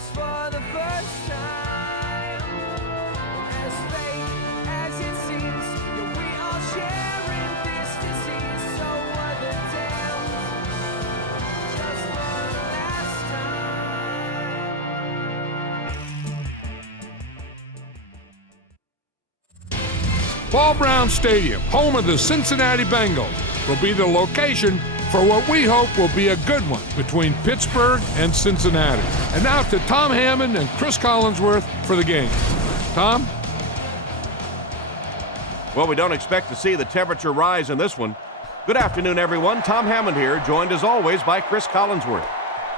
just for the first time. As fake as it seems, yeah, we all sharing this disease. So what the tales, just for the last time. Paul Brown Stadium, home of the Cincinnati Bengals, will be the location for what we hope will be a good one between Pittsburgh and Cincinnati. And now to Tom Hammond and Chris Collinsworth for the game. Tom? Well, we don't expect to see the temperature rise in this one. Good afternoon, everyone. Tom Hammond here, joined as always by Chris Collinsworth.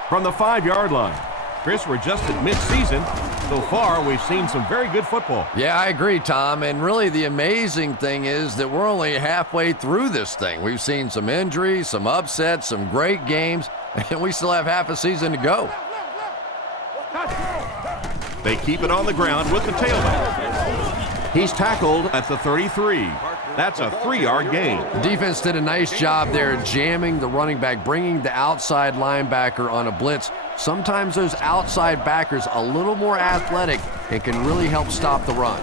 From the 5-yard line. Chris, we're just at midseason. So far, we've seen some very good football. Yeah, I agree, Tom. And really the amazing thing is that we're only halfway through this thing. We've seen some injuries, some upsets, some great games, and we still have half a season to go. They keep it on the ground with the tailback. He's tackled at the 33. That's a 3-yard gain. The defense did a nice job there jamming the running back, bringing the outside linebacker on a blitz. Sometimes those outside backers a little more athletic and can really help stop the run.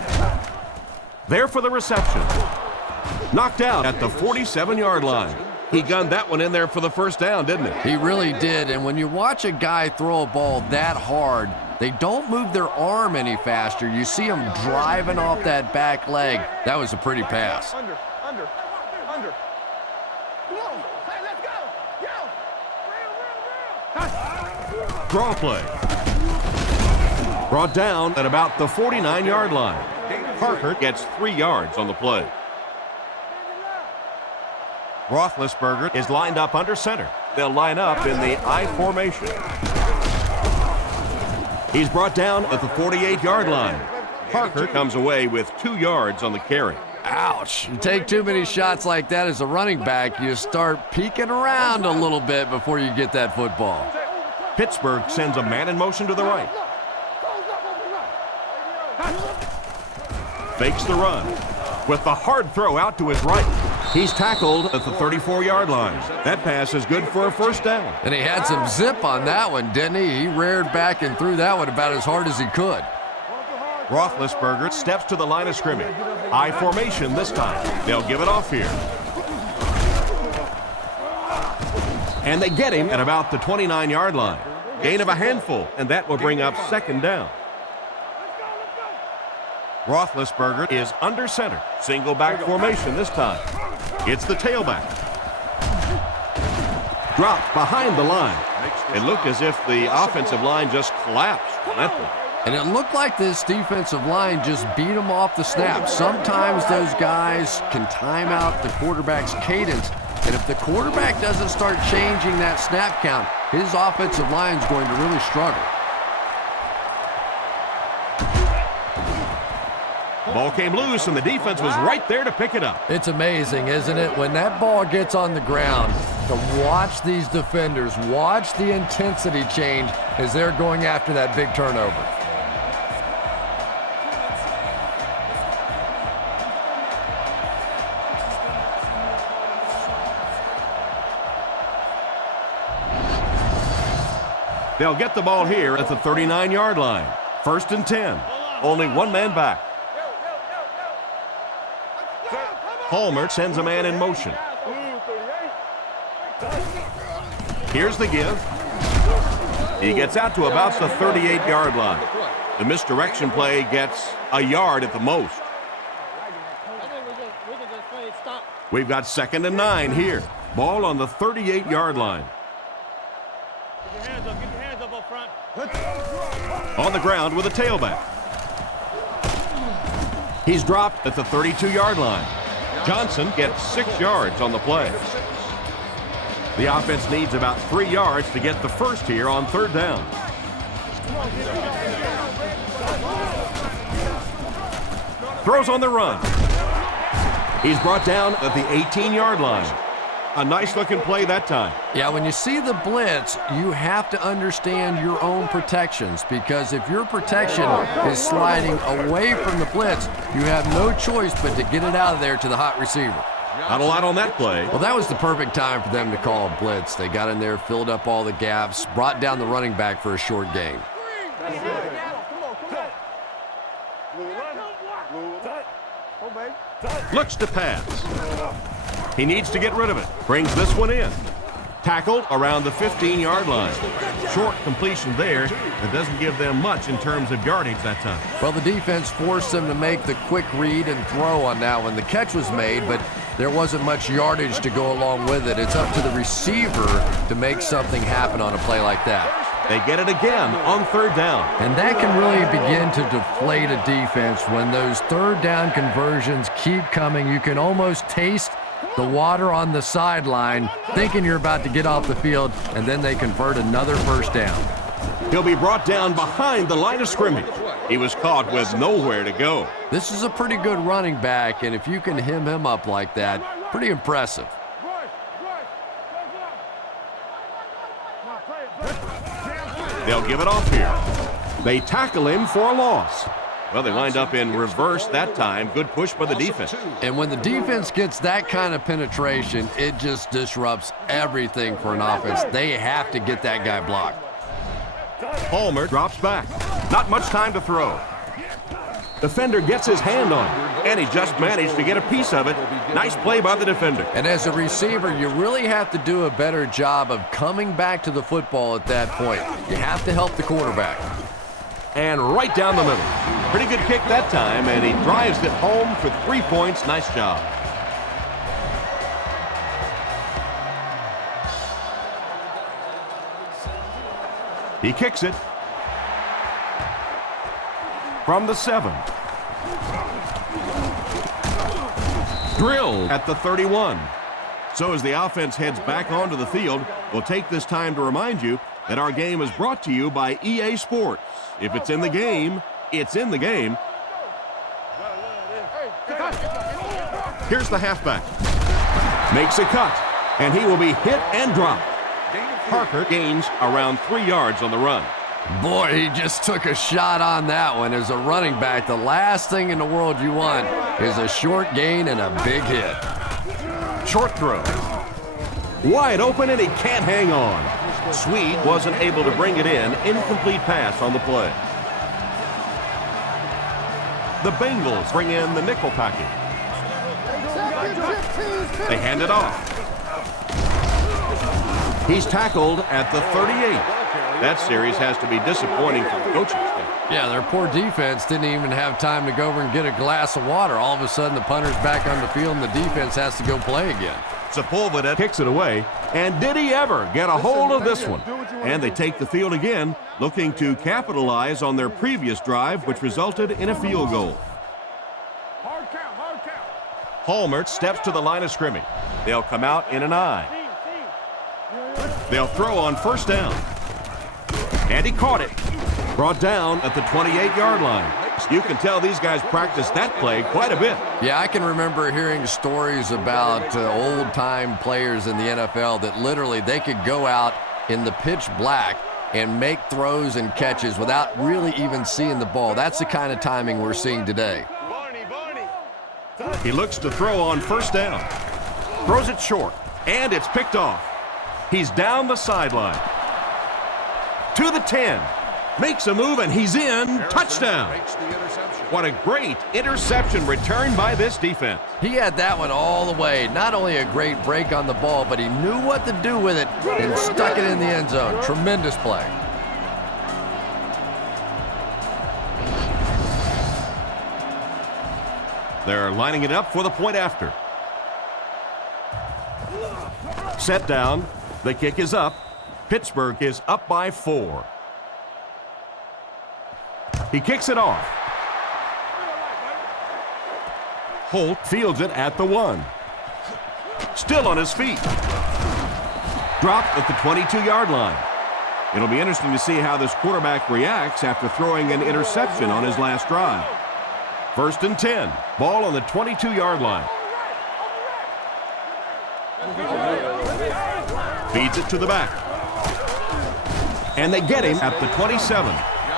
There for the reception. Knocked out at the 47-yard line. He gunned that one in there for the first down, didn't he? He really did, and when you watch a guy throw a ball that hard, they don't move their arm any faster. You see them driving off that back leg. That was a pretty pass. Under. Draw play. Brought down at about the 49-yard line. Parker gets 3 yards on the play. Roethlisberger is lined up under center. They'll line up in the I formation. He's brought down at the 48-yard line. Parker comes away with 2 yards on the carry. Ouch. You take too many shots like that as a running back, you start peeking around a little bit before you get that football. Pittsburgh sends a man in motion to the right. Fakes the run. With the hard throw out to his right. He's tackled at the 34-yard line. That pass is good for a first down. And he had some zip on that one, didn't he? He reared back and threw that one about as hard as he could. Roethlisberger steps to the line of scrimmage. I formation this time. They'll give it off here. And they get him at about the 29-yard line. Gain of a handful, and that will bring up second down. Roethlisberger is under center. Single back formation this time. It's the tailback. Dropped behind the line. It looked as if the offensive line just collapsed on that one. And it looked like this defensive line just beat him off the snap. Sometimes those guys can time out the quarterback's cadence. And if the quarterback doesn't start changing that snap count, his offensive line is going to really struggle. Ball came loose, and the defense was right there to pick it up. It's amazing, isn't it? When that ball gets on the ground, to watch these defenders, watch the intensity change as they're going after that big turnover. They'll get the ball here at the 39-yard line. 1st and 10. Only one man back. Palmer sends a man in motion. Here's the give. He gets out to about the 38-yard line. The misdirection play gets a yard at the most. We've got 2nd and 9 here. Ball on the 38-yard line. On the ground with a tailback. He's dropped at the 32-yard line. Johnson gets 6 yards on the play. The offense needs about 3 yards to get the first here on 3rd down. Throws on the run. He's brought down at the 18-yard line. A nice-looking play that time. Yeah, when you see the blitz, you have to understand your own protections, because if your protection is sliding away from the blitz, you have no choice but to get it out of there to the hot receiver. Not a lot on that play. Well, that was the perfect time for them to call a blitz. They got in there, filled up all the gaps, brought down the running back for a short gain. Looks to pass. He needs to get rid of it. Brings this one in. Tackled around the 15-yard line. Short completion there. That doesn't give them much in terms of yardage that time. Well, the defense forced them to make the quick read and throw on that one. The catch was made, but there wasn't much yardage to go along with it. It's up to the receiver to make something happen on a play like that. They get it again on third down. And that can really begin to deflate a defense when those third down conversions keep coming. You can almost taste the water on the sideline, thinking you're about to get off the field, and then they convert another first down. He'll be brought down behind the line of scrimmage. He was caught with nowhere to go. This is a pretty good running back, and if you can hem him up like that, pretty impressive. They'll give it off here. They tackle him for a loss. Well, they lined up in reverse that time. Good push by the defense. And when the defense gets that kind of penetration, it just disrupts everything for an offense. They have to get that guy blocked. Palmer drops back. Not much time to throw. Defender gets his hand on it, and he just managed to get a piece of it. Nice play by the defender. And as a receiver, you really have to do a better job of coming back to the football at that point. You have to help the quarterback. And right down the middle. Pretty good kick that time, and he drives it home for 3 points. Nice job. He kicks it. From the 7. Drilled at the 31. So as the offense heads back onto the field, we'll take this time to remind you that our game is brought to you by EA Sports. If it's in the game, it's in the game. Here's the halfback. Makes a cut, and he will be hit and dropped. Parker gains around 3 yards on the run. Boy, he just took a shot on that one. As a running back, the last thing in the world you want is a short gain and a big hit. Short throw. Wide open, and he can't hang on. Swede wasn't able to bring it in. Incomplete pass on the play. The Bengals bring in the nickel package. They hand it off. He's tackled at the 38. That series has to be disappointing for the coaching staff. Yeah, their poor defense didn't even have time to go over and get a glass of water. All of a sudden, the punter's back on the field, and the defense has to go play again. Sepulveda kicks it away, and did he ever get a hold of this one? And they take the field again, looking to capitalize on their previous drive, which resulted in a field goal. Palmer steps to the line of scrimmage. They'll come out in an I. They'll throw on first down. And he caught it. Brought down at the 28-yard line. You can tell these guys practice that play quite a bit. Yeah, I can remember hearing stories about old-time players in the NFL that literally they could go out in the pitch black and make throws and catches without really even seeing the ball. That's the kind of timing we're seeing today. He looks to throw on first down. Throws it short, and it's picked off. He's down the sideline. To the 10. Makes a move, and he's in. Touchdown. What a great interception return by this defense. He had that one all the way. Not only a great break on the ball, but he knew what to do with it and stuck it in the end zone. Tremendous play. They're lining it up for the point after. Set down. The kick is up. Pittsburgh is up by 4. He kicks it off. Holt fields it at the 1. Still on his feet. Dropped at the 22-yard line. It'll be interesting to see how this quarterback reacts after throwing an interception on his last drive. 1st and 10. Ball on the 22-yard line. Feeds it to the back. And they get him at the 27.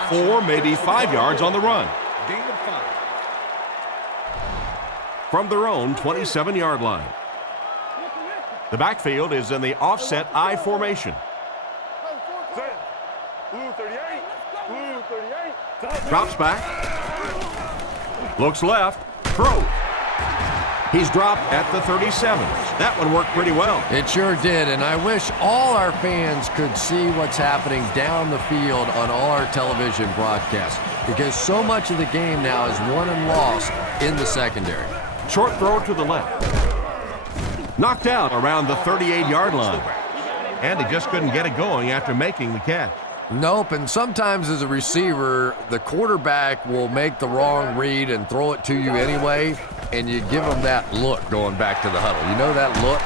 4, maybe 5 yards on the run. From their own 27-yard line. The backfield is in the offset I formation. Drops back. Looks left. Throws. He's dropped at the 37. That one worked pretty well. It sure did, and I wish all our fans could see what's happening down the field on all our television broadcasts, because so much of the game now is won and lost in the secondary. Short throw to the left. Knocked out around the 38-yard line. And he just couldn't get it going after making the catch. Nope, and sometimes as a receiver, the quarterback will make the wrong read and throw it to you anyway, and you give him that look going back to the huddle. You know that look?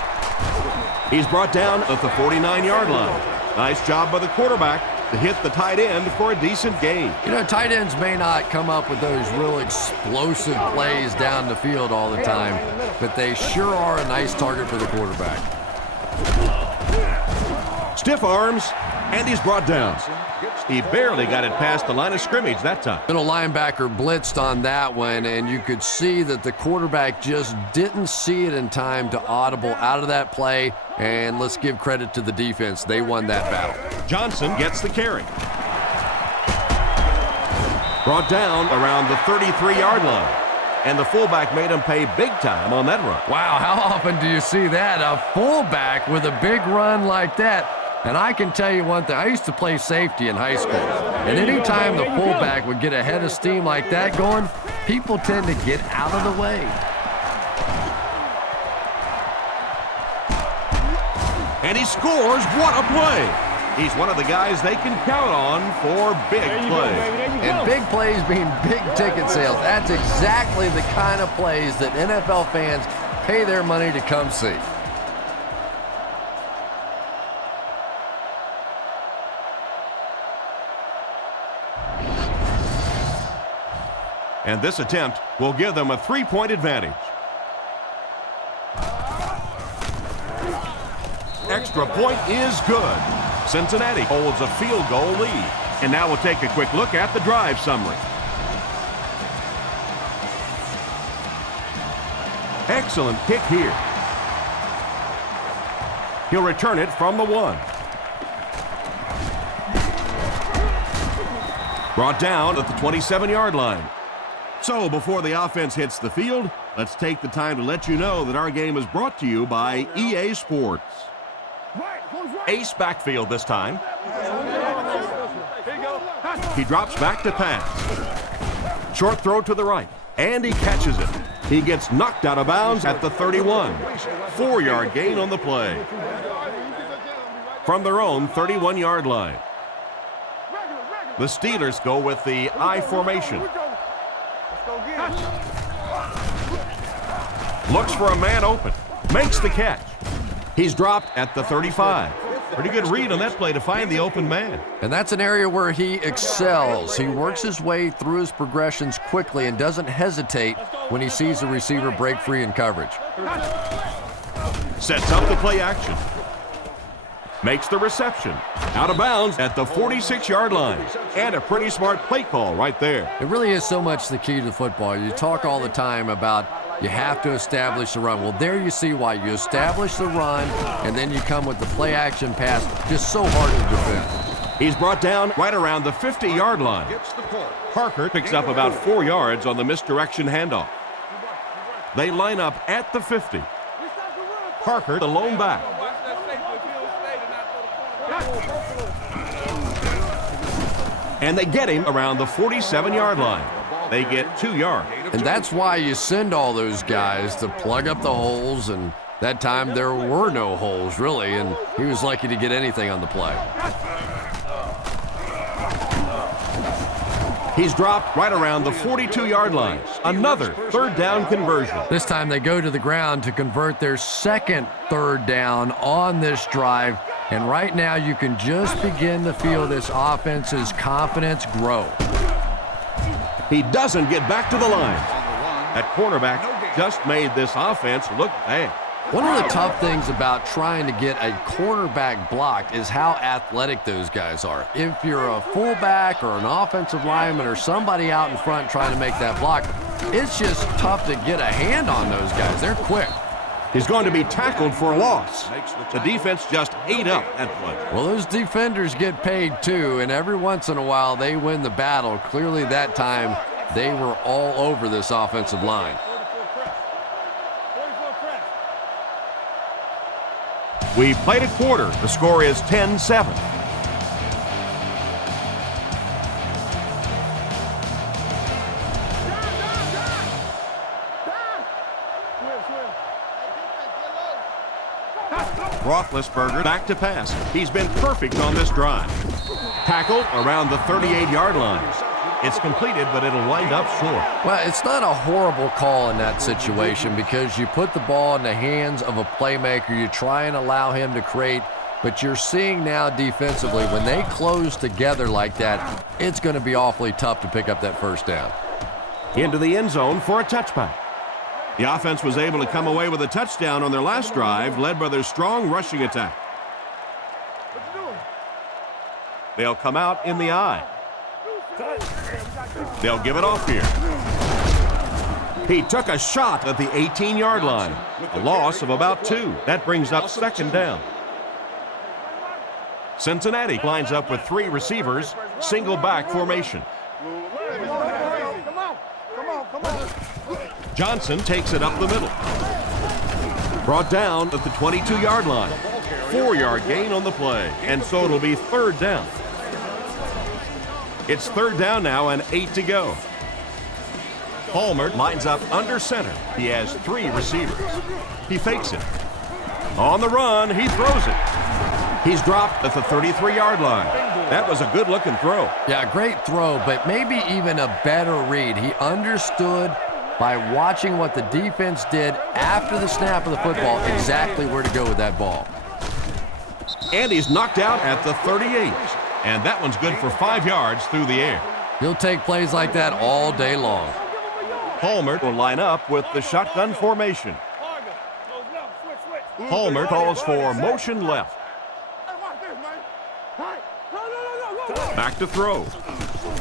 He's brought down at the 49-yard line. Nice job by the quarterback to hit the tight end for a decent gain. You know, tight ends may not come up with those real explosive plays down the field all the time, but they sure are a nice target for the quarterback. Stiff arms, and he's brought down. He barely got it past the line of scrimmage that time. Middle linebacker blitzed on that one, and you could see that the quarterback just didn't see it in time to audible out of that play, and let's give credit to the defense. They won that battle. Johnson gets the carry. Brought down around the 33-yard line. And the fullback made him pay big time on that run. Wow, how often do you see that? A fullback with a big run like that. And I can tell you one thing, I used to play safety in high school. And anytime the fullback would get ahead of steam like that going, people tend to get out of the way. And he scores. What a play. He's one of the guys they can count on for big plays. And big plays mean big ticket sales. That's exactly the kind of plays that NFL fans pay their money to come see. And this attempt will give them a 3-point advantage. Extra point is good. Cincinnati holds a field goal lead. And now we'll take a quick look at the drive summary. Excellent kick here. He'll return it from the 1. Brought down at the 27-yard line. So before the offense hits the field, let's take the time to let you know that our game is brought to you by EA Sports. Ace backfield this time. He drops back to pass. Short throw to the right, and he catches it. He gets knocked out of bounds at the 31. 4-yard gain on the play. From their own 31-yard line. The Steelers go with the I formation. Looks for a man open. Makes the catch. He's dropped at the 35. Pretty good read on that play to find the open man. And that's an area where he excels. He works his way through his progressions quickly and doesn't hesitate when he sees a receiver break free in coverage. Sets up the play action. Makes the reception. Out of bounds at the 46-yard line. And a pretty smart play call right there. It really is so much the key to football. You talk all the time about you have to establish the run. Well, there you see why. You establish the run, and then you come with the play-action pass. Just so hard to defend. He's brought down right around the 50-yard line. Parker picks up about 4 yards on the misdirection handoff. They line up at the 50. Parker, the lone back. And they get him around the 47-yard line. They get 2 yards. And that's why you send all those guys to plug up the holes, and that time there were no holes, really, and he was lucky to get anything on the play. He's dropped right around the 42-yard line. Another third down conversion. This time they go to the ground to convert their second third down on this drive, and right now you can just begin to feel this offense's confidence grow. He doesn't get back to the line. That cornerback just made this offense look bad. One of the tough things about trying to get a cornerback blocked is how athletic those guys are. If you're a fullback or an offensive lineman or somebody out in front trying to make that block, it's just tough to get a hand on those guys. They're quick. He's going to be tackled for a loss. The defense just ate up that play. Well, those defenders get paid too, and every once in a while they win the battle. Clearly that time they were all over this offensive line. We played a quarter. The score is 10-7. Roethlisberger back to pass. He's been perfect on this drive. Tackled around the 38-yard line. It's completed, but it'll wind up short. Well, it's not a horrible call in that situation because you put the ball in the hands of a playmaker. You try and allow him to create, but you're seeing now defensively, when they close together like that, it's going to be awfully tough to pick up that first down. Into the end zone for a touchback. The offense was able to come away with a touchdown on their last drive, led by their strong rushing attack. They'll come out in the I. They'll give it off here. He took a shot at the 18-yard line. A loss of about 2. That brings up second down. Cincinnati lines up with 3 receivers, single back formation. Johnson takes it up the middle. Brought down at the 22-yard line. 4-yard gain on the play, and so it'll be third down. It's third down now and 8 to go. Palmer lines up under center. He has 3 receivers. He fakes it. On the run, he throws it. He's dropped at the 33-yard line. That was a good-looking throw. Yeah, great throw, but maybe even a better read. He understood by watching what the defense did after the snap of the football exactly where to go with that ball. And he's knocked out at the 38. And that one's good for 5 yards through the air. He'll take plays like that all day long. Palmer will line up with the shotgun formation. Palmer calls for motion left. Back to throw.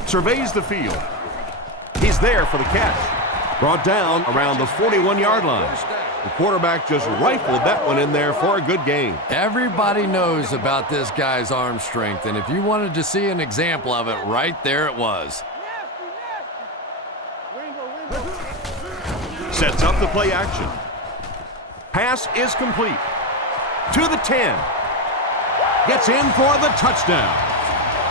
Surveys the field. He's there for the catch. Brought down around the 41-yard line. The quarterback just rifled that one in there for a good gain. Everybody knows about this guy's arm strength, and if you wanted to see an example of it, right there it was. Sets up the play action. Pass is complete. To the 10. Gets in for the touchdown.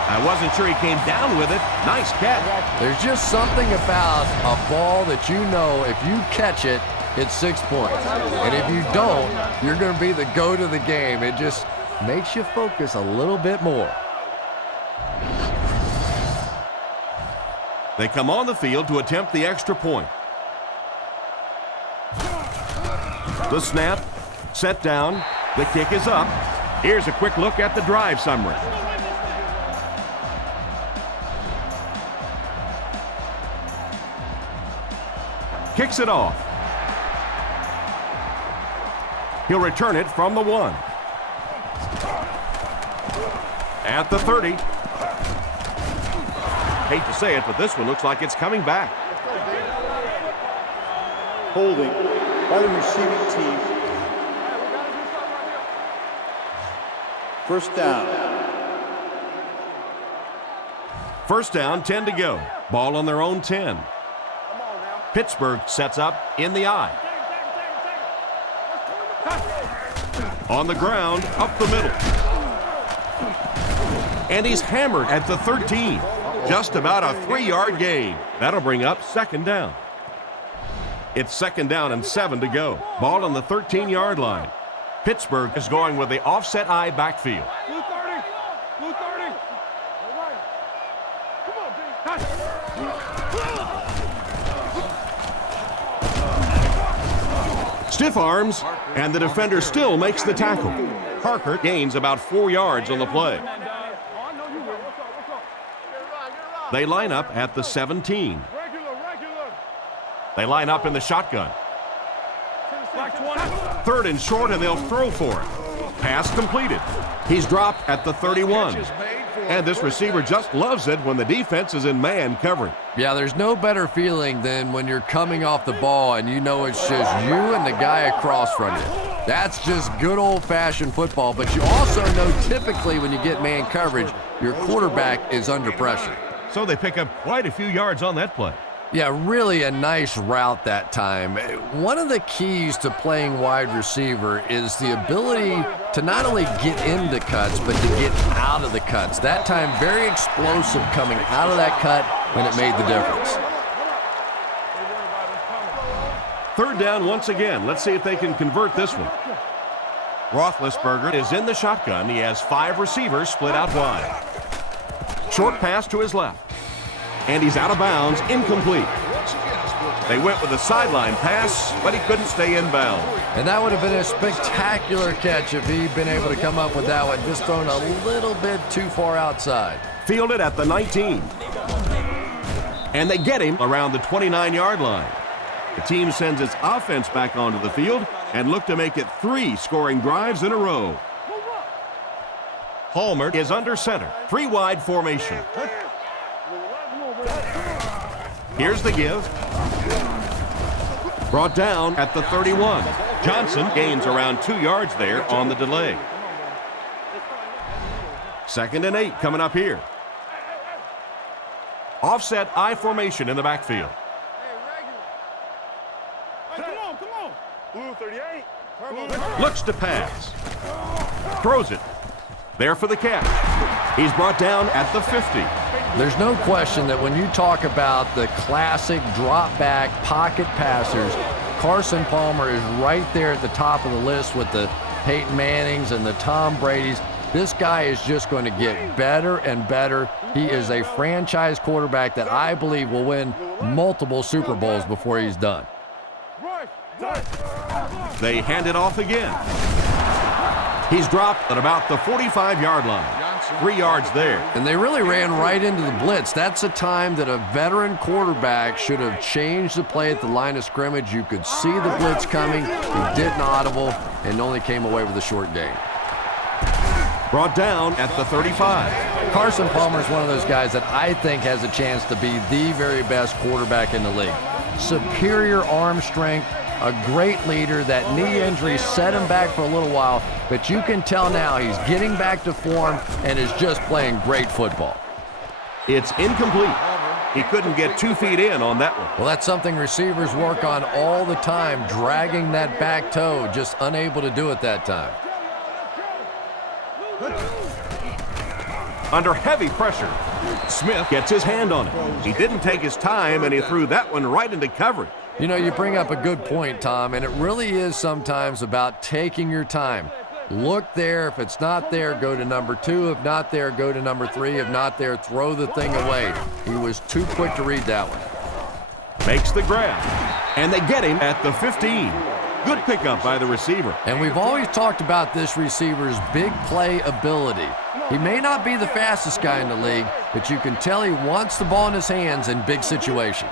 I wasn't sure he came down with it. Nice catch. There's just something about a ball that you know if you catch it, it's 6 points. And if you don't, you're going to be the goat of the game. It just makes you focus a little bit more. They come on the field to attempt the extra point. The snap, set down, the kick is up. Here's a quick look at the drive summary. Kicks it off. He'll return it from the 1. At the 30. Hate to say it, but this one looks like it's coming back. Holding by the receiving team. First down. First down, 10 to go. Ball on their own 10. Pittsburgh sets up in the I. On the ground, up the middle. And he's hammered at the 13. Just about a 3-yard gain. That'll bring up second down. It's second down and 7 to go. Ball on the 13-yard line. Pittsburgh is going with the offset I backfield. Blue 30. Blue 30. All right. Come on, D. Stiff arms, and the defender still makes the tackle. Parker gains about 4 yards on the play. They line up at the 17. They line up in the shotgun. Third and short, and they'll throw for it. Pass completed. He's dropped at the 31. And this receiver just loves it when the defense is in man covering. Yeah, there's no better feeling than when you're coming off the ball and you know it's just you and the guy across from you. That's just good old-fashioned football, but you also know typically when you get man coverage, your quarterback is under pressure. So they pick up quite a few yards on that play. Yeah, really a nice route that time. One of the keys to playing wide receiver is the ability to not only get into cuts, but to get out of the cuts. That time, very explosive coming out of that cut, and it made the difference. Third down once again. Let's see if they can convert this one. Roethlisberger is in the shotgun. He has 5 receivers split out wide. Short pass to his left. And he's out of bounds, incomplete. They went with a sideline pass, but he couldn't stay in bounds. And that would have been a spectacular catch if he'd been able to come up with that one, just thrown a little bit too far outside. Fielded at the 19. And they get him around the 29-yard line. The team sends its offense back onto the field and look to make it 3 scoring drives in a row. Palmer is under center. 3 wide formation. Here's the give. Brought down at the 31. Johnson gains around 2 yards there on the delay. 2nd and 8 coming up here. Offset I formation in the backfield. Come on. Blue 38. Looks to pass. Throws it. There for the catch. He's brought down at the 50. There's no question that when you talk about the classic drop-back pocket passers, Carson Palmer is right there at the top of the list with the Peyton Mannings and the Tom Bradys. This guy is just going to get better and better. He is a franchise quarterback that I believe will win multiple Super Bowls before he's done. They hand it off again. He's dropped at about the 45-yard line. 3 yards there. And they really ran right into the blitz. That's a time that a veteran quarterback should have changed the play at the line of scrimmage. You could see the blitz coming. He didn't audible and only came away with a short gain. Brought down at the 35. Carson Palmer is one of those guys that I think has a chance to be the very best quarterback in the league. Superior arm strength, a great leader. That knee injury set him back for a little while, but you can tell now he's getting back to form and is just playing great football. It's incomplete. He couldn't get 2 feet in on that one. Well, that's something receivers work on all the time, dragging that back toe, just unable to do it that time. Under heavy pressure, Smith gets his hand on it. He didn't take his time, and he threw that one right into coverage. You know, you bring up a good point, Tom, and it really is sometimes about taking your time. Look there. If it's not there, go to number 2. If not there, go to number 3. If not there, throw the thing away. He was too quick to read that one. Makes the grab, and they get him at the 15. Good pickup by the receiver. And we've always talked about this receiver's big play ability. He may not be the fastest guy in the league, but you can tell he wants the ball in his hands in big situations.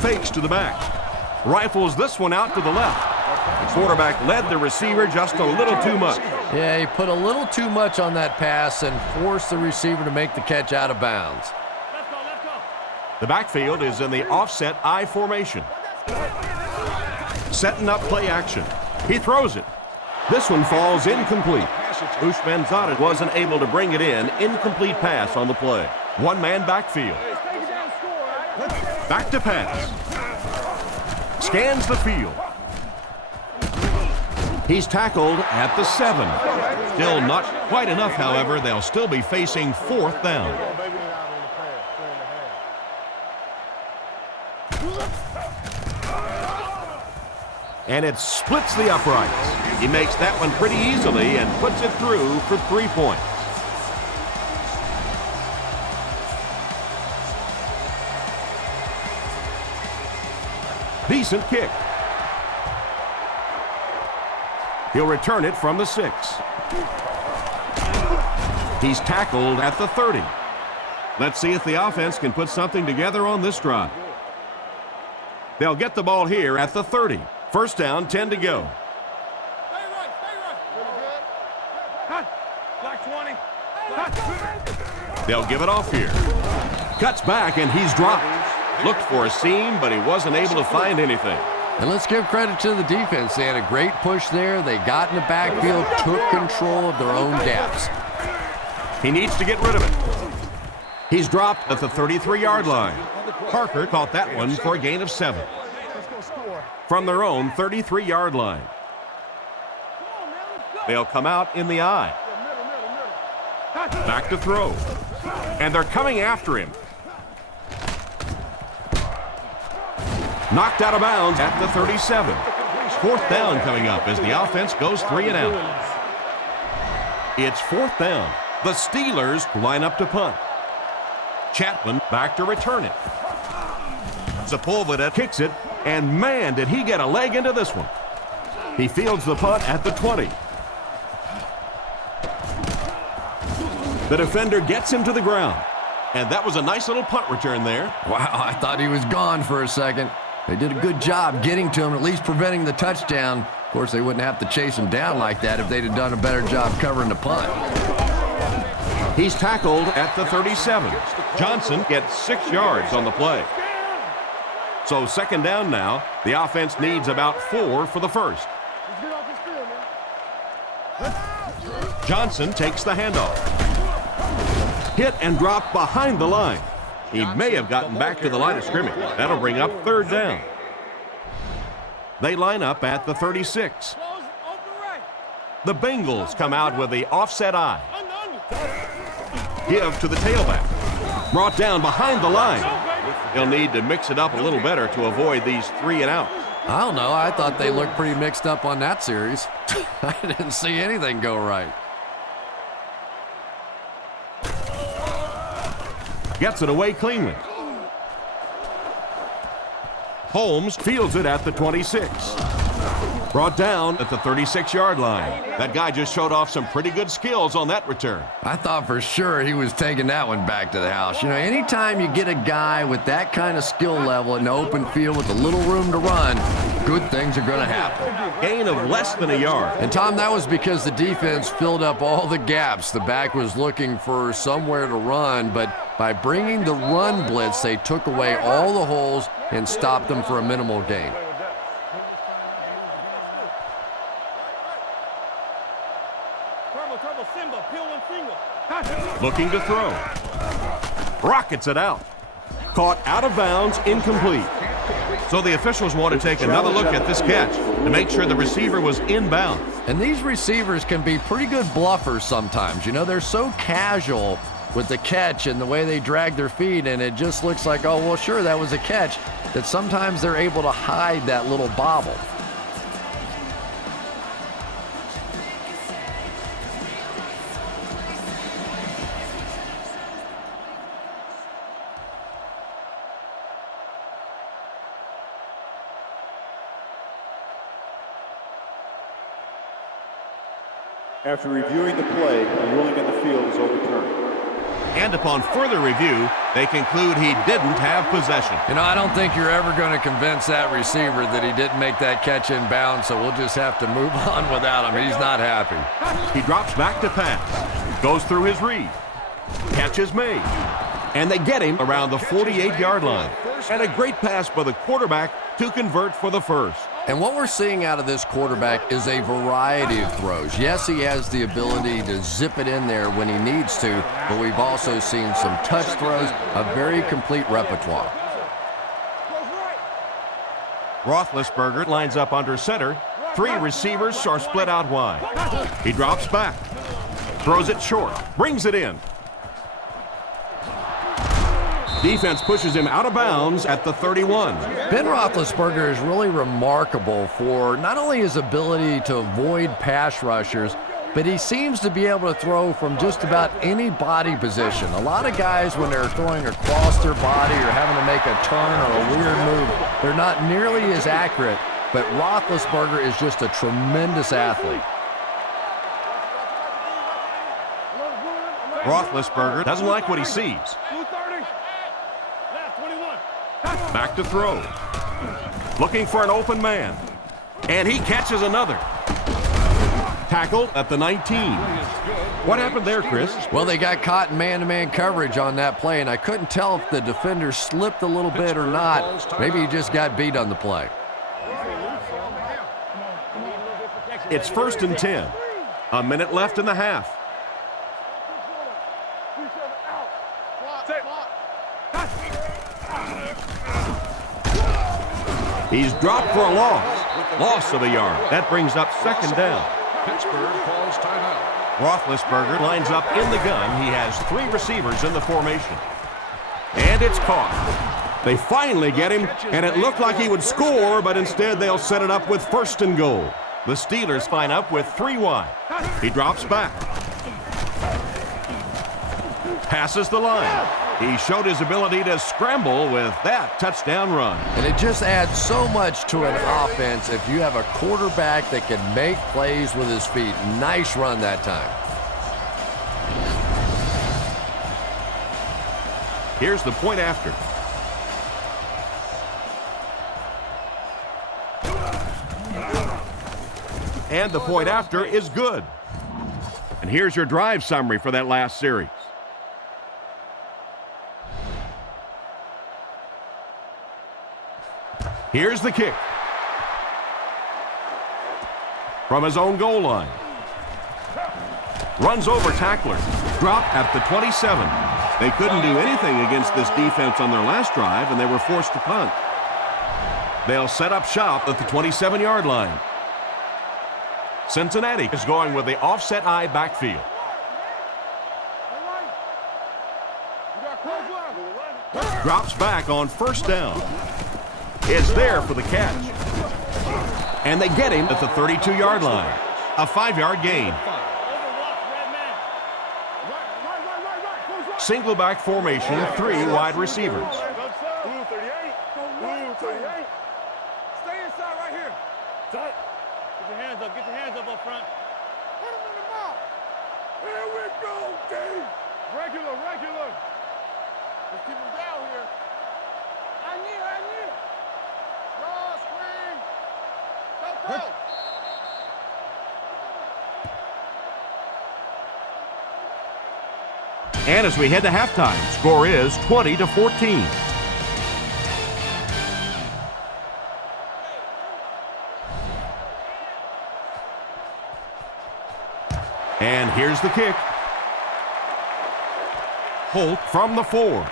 Fakes to the back. Rifles this one out to the left. The quarterback led the receiver just a little too much. Yeah, he put a little too much on that pass and forced the receiver to make the catch out of bounds. The backfield is in the offset I formation. Setting up play action. He throws it. This one falls incomplete. Ushmanzadeh wasn't able to bring it in. Incomplete pass on the play. One-man backfield. Back to pass. Scans the field. He's tackled at the 7. Still not quite enough, however. They'll still be facing 4th down. And it splits the uprights. He makes that one pretty easily and puts it through for 3 points. Decent kick. He'll return it from the 6. He's tackled at the 30. Let's see if the offense can put something together on this drive. They'll get the ball here at the 30. First down, 10 to go. They'll give it off here. Cuts back, and he's dropped. Looked for a seam, but he wasn't able to find anything. And let's give credit to the defense. They had a great push there. They got in the backfield, took control of their own gaps. He needs to get rid of it. He's dropped at the 33-yard line. Parker caught that one for a gain of 7. From their own 33-yard line. They'll come out in the I. Back to throw. And they're coming after him. Knocked out of bounds at the 37. 4th down coming up as the offense goes 3 and out. It's 4th down. The Steelers line up to punt. Chapman back to return it. Sepulveda kicks it, and man, did he get a leg into this one. He fields the punt at the 20. The defender gets him to the ground, and that was a nice little punt return there. Wow, I thought he was gone for a second. They did a good job getting to him, at least preventing the touchdown. Of course, they wouldn't have to chase him down like that if they'd have done a better job covering the punt. He's tackled at the 37. Johnson gets 6 yards on the play. So 2nd down now. The offense needs about 4 for the first. Johnson takes the handoff. Hit and drop behind the line. He may have gotten back to the line of scrimmage. That'll bring up 3rd down. They line up at the 36. The Bengals come out with the offset I. Give to the tailback. Brought down behind the line. He'll need to mix it up a little better to avoid these 3 and out. I don't know. I thought they looked pretty mixed up on that series. I didn't see anything go right. Gets it away cleanly. Holmes fields it at the 26. Brought down at the 36-yard line. That guy just showed off some pretty good skills on that return. I thought for sure he was taking that one back to the house. You know, anytime you get a guy with that kind of skill level in the open field with a little room to run, good things are going to happen. Gain of less than a yard. And, Tom, that was because the defense filled up all the gaps. The back was looking for somewhere to run, but by bringing the run blitz, they took away all the holes and stopped them for a minimal gain. Looking to throw. Rockets it out. Caught out of bounds, incomplete. So the officials want to take another look at this catch to make sure the receiver was inbound. And these receivers can be pretty good bluffers sometimes. You know, they're so casual with the catch and the way they drag their feet, and it just looks like, oh, well, sure, that was a catch, that sometimes they're able to hide that little bobble. After reviewing the play, the ruling on the field is overturned. And upon further review, they conclude he didn't have possession. You know, I don't think you're ever going to convince that receiver that he didn't make that catch in bounds, so we'll just have to move on without him. He's not happy. He drops back to pass. Goes through his read. Catch is made. And they get him around the 48-yard line. And a great pass by the quarterback to convert for the first. And what we're seeing out of this quarterback is a variety of throws. Yes, he has the ability to zip it in there when he needs to, but we've also seen some touch throws, a very complete repertoire. Roethlisberger lines up under center. 3 receivers are split out wide. He drops back. Throws it short. Brings it in. Defense pushes him out of bounds at the 31. Ben Roethlisberger is really remarkable for not only his ability to avoid pass rushers, but he seems to be able to throw from just about any body position. A lot of guys, when they're throwing across their body or having to make a turn or a weird move, they're not nearly as accurate, but Roethlisberger is just a tremendous athlete. Roethlisberger doesn't like what he sees. Back to throw. Looking for an open man. And he catches another. Tackled at the 19. What happened there, Chris? Well, they got caught in man-to-man coverage on that play, and I couldn't tell if the defender slipped a little bit or not. Maybe he just got beat on the play. It's 1st and 10. A minute left in the half. He's dropped for a loss of a yard. That brings up second down. Pittsburgh calls timeout. Roethlisberger lines up in the gun. He has 3 receivers in the formation. And it's caught. They finally get him, and it looked like he would score, but instead they'll set it up with 1st and goal. The Steelers line up with 3 wide. He drops back. Passes the line. He showed his ability to scramble with that touchdown run. And it just adds so much to an offense if you have a quarterback that can make plays with his feet. Nice run that time. Here's the point after. And the point after is good. And here's your drive summary for that last series. Here's the kick. From his own goal line. Runs over tacklers. Drop at the 27. They couldn't do anything against this defense on their last drive, and they were forced to punt. They'll set up shop at the 27-yard line. Cincinnati is going with the offset I backfield. Drops back on 1st down. Is there for the catch. And they get him at the 32-yard line. A 5-yard gain. Single back formation, 3 wide receivers. Stay inside right here. Tight. Get your hands up. Get your hands up front. Put him in the mouth. Here we go, Dave. Regular. Let's keep him down here. I need. Draw, screen. Go. And as we head to halftime, score is 20-14. And here's the kick. Holt from the 4.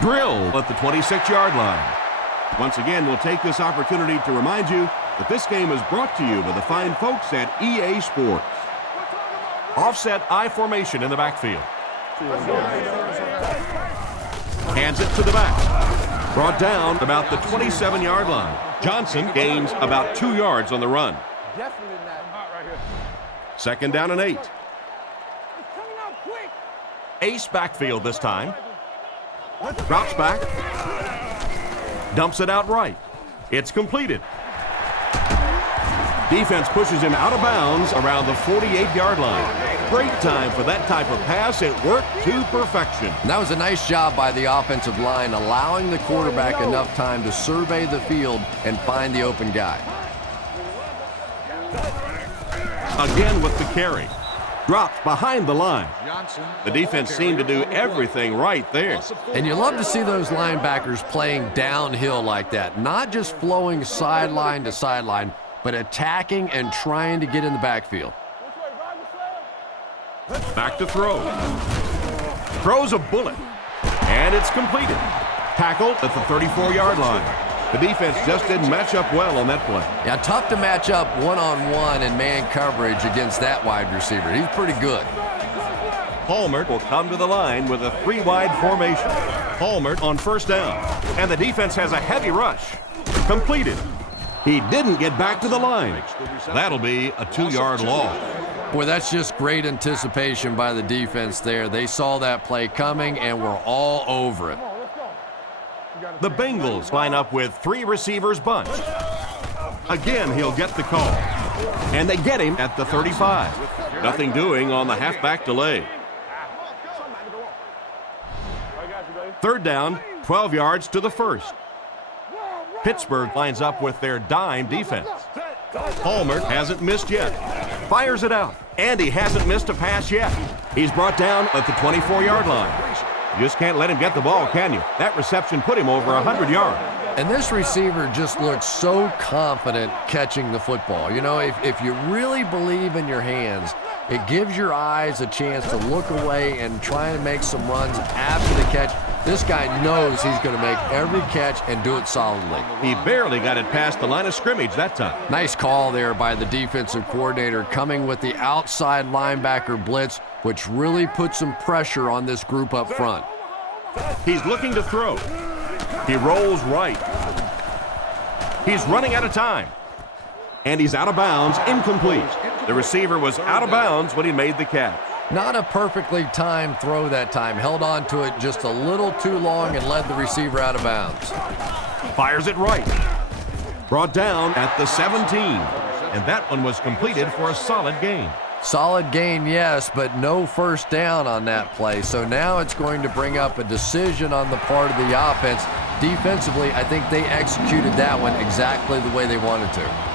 Drilled at the 26-yard line. Once again, we'll take this opportunity to remind you that this game is brought to you by the fine folks at EA Sports. Offset I formation in the backfield. Hands it to the back. Brought down about the 27-yard line. Johnson gains about 2 yards on the run. Second down and 8. Ace backfield this time. Drops back. Dumps it out right. It's completed. Defense pushes him out of bounds around the 48-yard line. Great time for that type of pass. It worked to perfection. And that was a nice job by the offensive line, allowing the quarterback enough time to survey the field and find the open guy. Again with the carry. Dropped behind the line. The defense seemed to do everything right there. And you love to see those linebackers playing downhill like that, not just flowing sideline to sideline, but attacking and trying to get in the backfield. Back to throw. Throws a bullet. And it's completed. Tackled at the 34-yard line. The defense just didn't match up well on that play. Yeah, tough to match up one-on-one in man coverage against that wide receiver. He's pretty good. Palmer will come to the line with a 3-wide formation. Palmer on 1st down. And the defense has a heavy rush. Completed. He didn't get back to the line. That'll be a 2-yard loss. Boy, that's just great anticipation by the defense there. They saw that play coming and were all over it. The Bengals line up with 3 receivers bunched. Again, he'll get the call. And they get him at the 35. Nothing doing on the halfback delay. 3rd down, 12 yards to the 1st. Pittsburgh lines up with their dime defense. Palmer hasn't missed yet. Fires it out. And he hasn't missed a pass yet. He's brought down at the 24-yard line. You just can't let him get the ball, can you? That reception put him over 100 yards. And this receiver just looks so confident catching the football. You know, if you really believe in your hands, It gives your eyes a chance to look away and try and make some runs after the catch. This guy knows he's going to make every catch and do it solidly. He barely got it past the line of scrimmage that time. Nice call there by the defensive coordinator, coming with the outside linebacker blitz, which really puts some pressure on this group up front. He's looking to throw. He rolls right. He's running out of time. And he's out of bounds, incomplete. The receiver was out of bounds when he made the catch. Not a perfectly timed throw that time. Held on to it just a little too long and led the receiver out of bounds. Fires it right. Brought down at the 17. And that one was completed for a solid gain. Solid gain, yes, but no first down on that play. So now it's going to bring up a decision on the part of the offense. Defensively, I think they executed that one exactly the way they wanted to.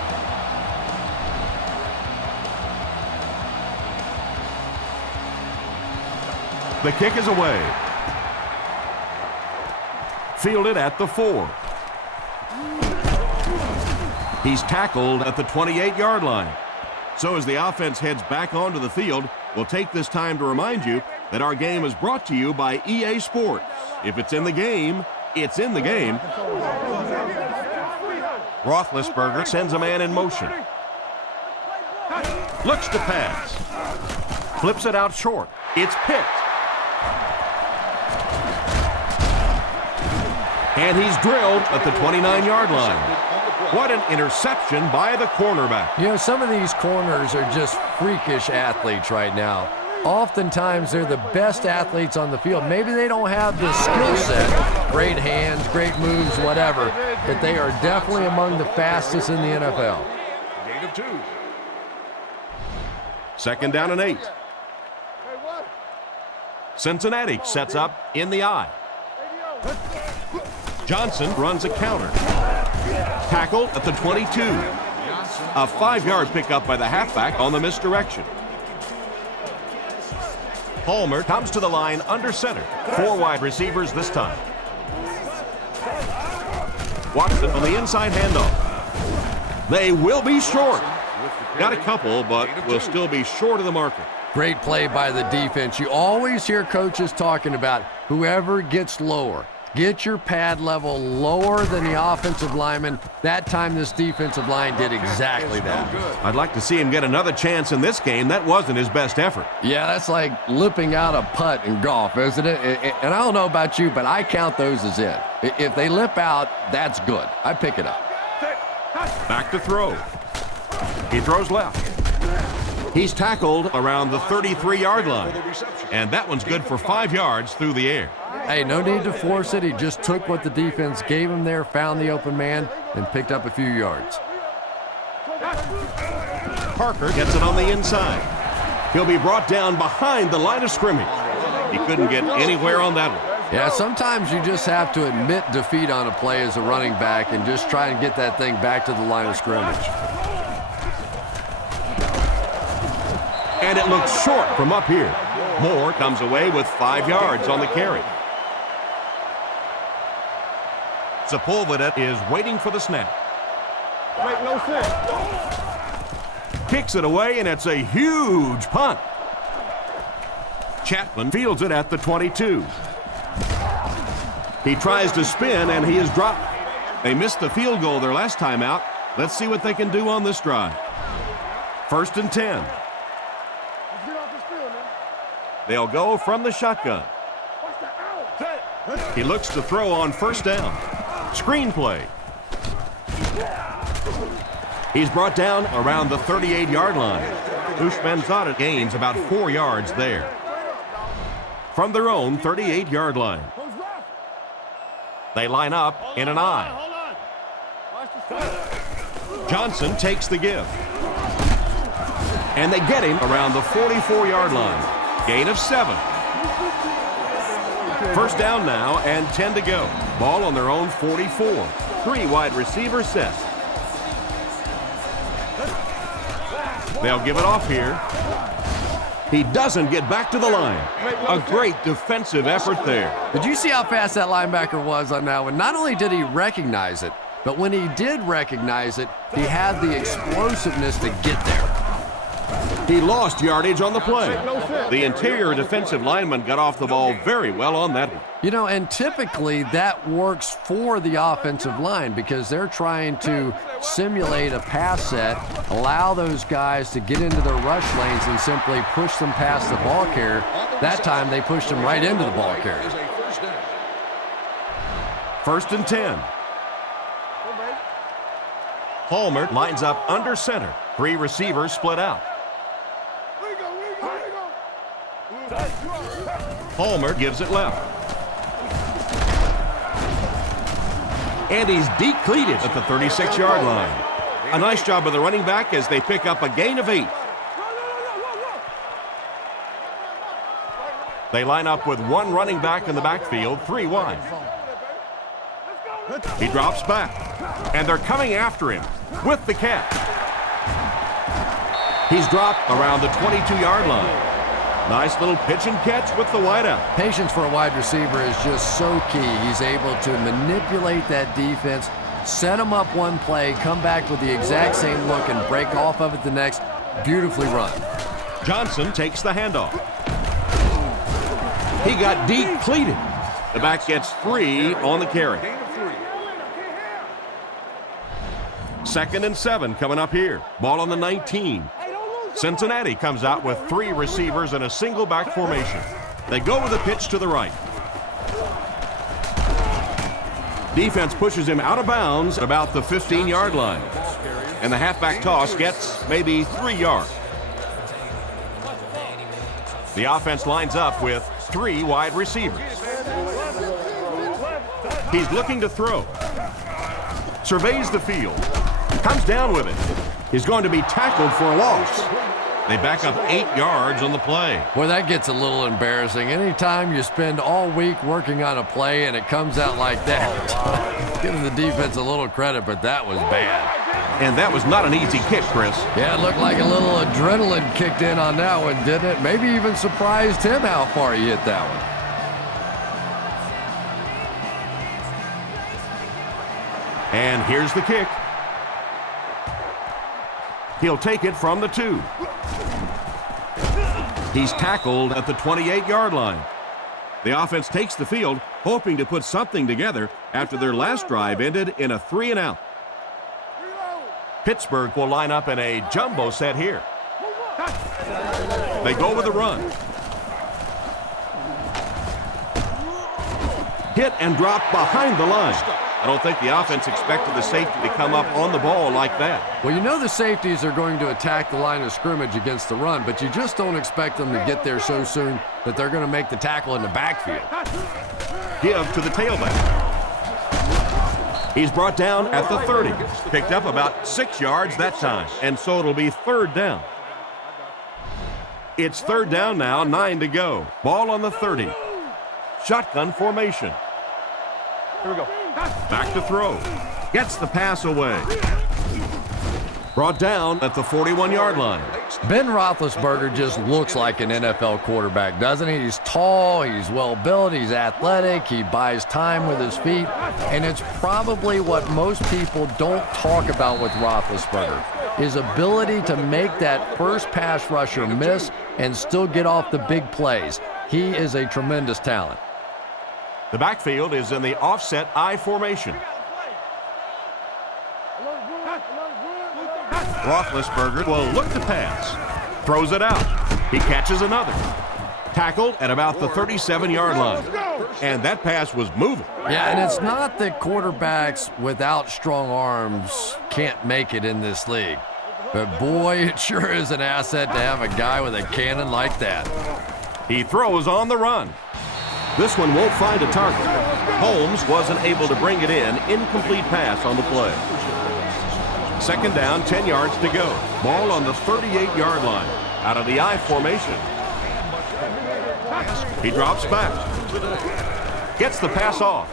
The kick is away. Fielded at the 4. He's tackled at the 28-yard line. So as the offense heads back onto the field, we'll take this time to remind you that our game is brought to you by EA Sports. If it's in the game, it's in the game. Roethlisberger sends a man in motion. Looks to pass. Flips it out short. It's picked. And he's drilled at the 29-yard line. What an interception by the cornerback. You know, some of these corners are just freakish athletes right now. Oftentimes, they're the best athletes on the field. Maybe they don't have the skill set, great hands, great moves, whatever, but they are definitely among the fastest in the NFL. Gain of 2. Second down and 8. Cincinnati sets up in the I. Johnson runs a counter. Tackle at the 22. A 5-yard pickup by the halfback on the misdirection. Palmer comes to the line under center. 4 wide receivers this time. Watson on the inside handoff. They will be short. Got a couple, but will still be short of the marker. Great play by the defense. You always hear coaches talking about whoever gets lower. Get your pad level lower than the offensive lineman. That time this defensive line did exactly that. I'd like to see him get another chance in this game. That wasn't his best effort. Yeah, that's like lipping out a putt in golf, isn't it? And I don't know about you, but I count those as in. If they lip out, that's good. I pick it up. Back to throw. He throws left. He's tackled around the 33-yard line. And that one's good for 5 yards through the air. Hey, no need to force it. He just took what the defense gave him there, found the open man, and picked up a few yards. Parker gets it on the inside. He'll be brought down behind the line of scrimmage. He couldn't get anywhere on that one. Yeah, sometimes you just have to admit defeat on a play as a running back and just try and get that thing back to the line of scrimmage. And it looks short from up here. Moore comes away with 5 yards on the carry. Sepulveda is waiting for the snap. Make no sense. Kicks it away, and it's a huge punt. Chapman fields it at the 22. He tries to spin, and he is dropped. They missed the field goal their last time out. Let's see what they can do on this drive. 1st and 10. Let's get off this field, man. They'll go from the shotgun. Watch the out. He looks to throw on 1st down. Screen play. He's brought down around the 38-yard line. Ushmanzada gains about 4 yards there. From their own 38-yard line. They line up in an I. Johnson takes the give. And they get him around the 44-yard line. Gain of 7. 1st down now and 10 to go. Ball on their own 44. 3 wide receiver set. They'll give it off here. He doesn't get back to the line. A great defensive effort there. Did you see how fast that linebacker was on that one? Not only did he recognize it, but when he did recognize it, he had the explosiveness to get there. He lost yardage on the play. The interior defensive lineman got off the ball very well on that one. You know, and typically that works for the offensive line because they're trying to simulate a pass set, allow those guys to get into their rush lanes and simply push them past the ball carrier. That time they pushed them right into the ball carrier. 1st and 10. Palmer lines up under center. 3 receivers split out. Palmer gives it left. And he's decleated at the 36-yard line. A nice job of the running back as they pick up a gain of 8. They line up with 1 running back in the backfield, 3 wide. He drops back, and they're coming after him with the catch. He's dropped around the 22-yard line. Nice little pitch and catch with the wideout. Patience for a wide receiver is just so key. He's able to manipulate that defense, set them up one play, come back with the exact same look, and break off of it the next. Beautifully run. Johnson takes the handoff. He got decleated. The back gets 3 on the carry. 2nd and 7 coming up here. Ball on the 19. Cincinnati comes out with 3 receivers in a single back formation. They go with a pitch to the right. Defense pushes him out of bounds at about the 15-yard line. And the halfback toss gets maybe 3 yards. The offense lines up with 3 wide receivers. He's looking to throw. Surveys the field. Comes down with it. He's going to be tackled for a loss. They back up 8 yards on the play. Boy, that gets a little embarrassing. Anytime you spend all week working on a play and it comes out like that, giving the defense a little credit, but that was bad. And that was not an easy kick, Chris. Yeah, it looked like a little adrenaline kicked in on that one, didn't it? Maybe even surprised him how far he hit that one. And here's the kick. He'll take it from the 2. He's tackled at the 28-yard line. The offense takes the field, hoping to put something together after their last drive ended in a 3-and-out. Pittsburgh will line up in a jumbo set here. They go with a run. Hit and drop behind the line. I don't think the offense expected the safety to come up on the ball like that. Well, you know the safeties are going to attack the line of scrimmage against the run, but you just don't expect them to get there so soon that they're going to make the tackle in the backfield. Give to the tailback. He's brought down at the 30. Picked up about 6 yards that time, and so it'll be 3rd down. It's 3rd down now, 9 to go. Ball on the 30. Shotgun formation. Here we go. Back to throw. Gets the pass away. Brought down at the 41-yard line. Ben Roethlisberger just looks like an NFL quarterback, doesn't he? He's tall, he's well-built, he's athletic, he buys time with his feet, and it's probably what most people don't talk about with Roethlisberger, his ability to make that first pass rusher miss and still get off the big plays. He is a tremendous talent. The backfield is in the offset I formation. Roethlisberger will look to pass. Throws it out. He catches another. Tackled at about the 37-yard line. And that pass was moving. Yeah, and it's not that quarterbacks without strong arms can't make it in this league. But boy, it sure is an asset to have a guy with a cannon like that. He throws on the run. This one won't find a target. Holmes wasn't able to bring it in. Incomplete pass on the play. 2nd down, 10 yards to go. Ball on the 38-yard line. Out of the I formation. He drops back. Gets the pass off.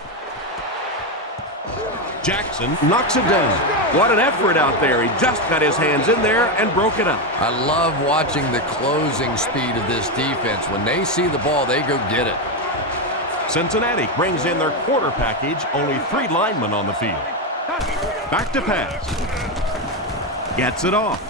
Jackson knocks it down. What an effort out there. He just got his hands in there and broke it up. I love watching the closing speed of this defense. When they see the ball, they go get it. Cincinnati brings in their quarter package, only 3 linemen on the field. Back to pass. Gets it off.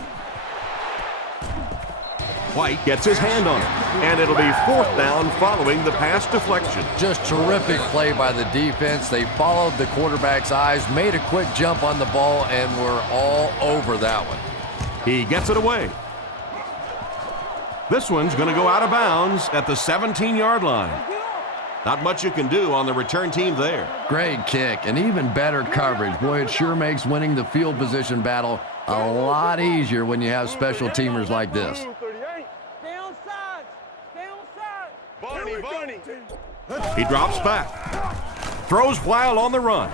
White gets his hand on it, and it'll be fourth down following the pass deflection. Just terrific play by the defense. They followed the quarterback's eyes, made a quick jump on the ball, and were all over that one. He gets it away. This one's going to go out of bounds at the 17-yard line. Not much you can do on the return team there. Great kick and even better coverage. Boy, it sure makes winning the field position battle a lot easier when you have special teamers like this. Stay on sides. Stay on sides. Barney. He drops back. Throws while on the run.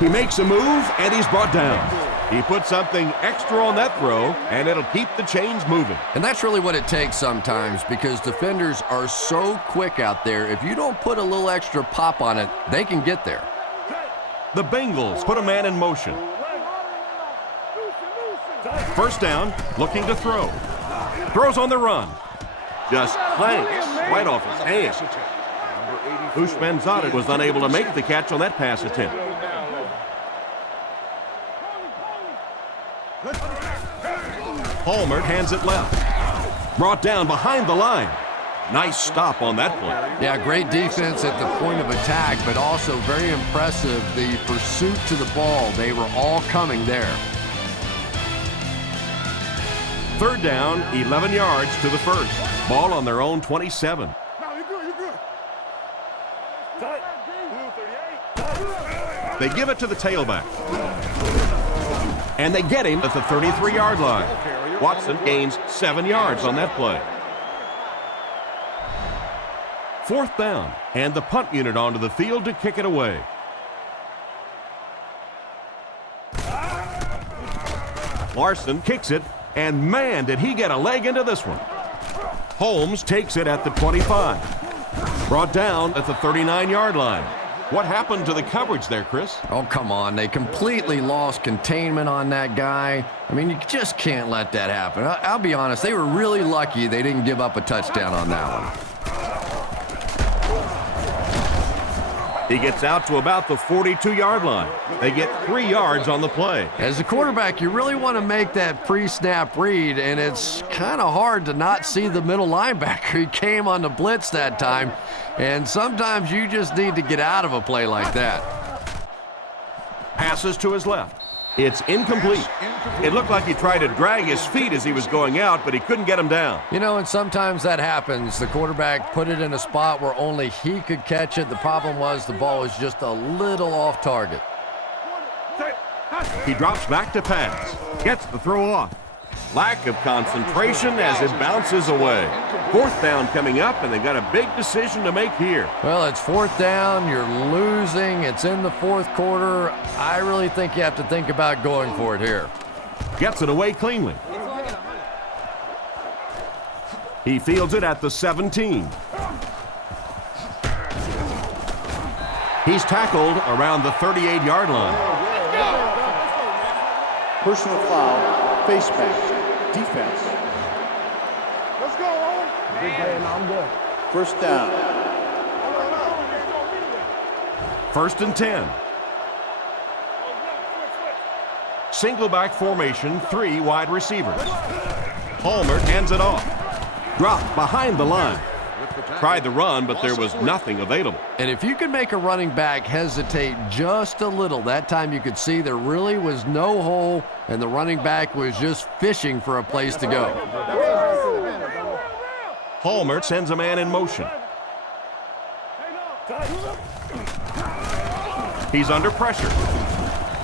He makes a move, and he's brought down. He put something extra on that throw, and it'll keep the chains moving. And that's really what it takes sometimes, because defenders are so quick out there. If you don't put a little extra pop on it, they can get there. The Bengals put a man in motion. First down, looking to throw. Throws on the run. Just clanks right off his hand. Ushmanzadeh was unable to make the catch on that pass attempt. Palmer hands it left. Brought down behind the line. Nice stop on that play. Yeah, great defense at the point of attack, but also very impressive the pursuit to the ball. They were all coming there. Third down, 11 yards to the first. Ball on their own 27. No, you're good, you're good. Tight. Blue 38. They give it to the tailback. And they get him at the 33-yard line. Watson gains 7 yards on that play. Fourth down, and the punt unit onto the field to kick it away. Larson kicks it, and man, did he get a leg into this one. Holmes takes it at the 25. Brought down at the 39-yard line. What happened to the coverage there, Chris? Oh, come on. They completely lost containment on that guy. I mean, you just can't let that happen. I'll be honest, they were really lucky they didn't give up a touchdown on that one. He gets out to about the 42-yard line. They get 3 yards on the play. As a quarterback, you really want to make that pre-snap read, and it's kind of hard to not see the middle linebacker. He came on the blitz that time, and sometimes you just need to get out of a play like that. Passes to his left. It's incomplete. It looked like he tried to drag his feet as he was going out, but he couldn't get him down. You know, and sometimes that happens. The quarterback put it in a spot where only he could catch it. The problem was the ball was just a little off target. He drops back to pass. Gets the throw off. Lack of concentration as it bounces away. Fourth down coming up, and they got a big decision to make here. Well, it's fourth down. You're losing. It's in the fourth quarter. I really think you have to think about going for it here. Gets it away cleanly. He fields it at the 17. He's tackled around the 38-yard line. Personal foul, face mask, defense. Let's go, Owen. I'm good. First down. First and 10. Single back formation, 3 wide receivers. Palmer hands it off. Dropped behind the line. Tried the run, but there was nothing available. And if you could make a running back hesitate just a little, that time you could see there really was no hole, and the running back was just fishing for a place to go. Palmer sends a man in motion. He's under pressure.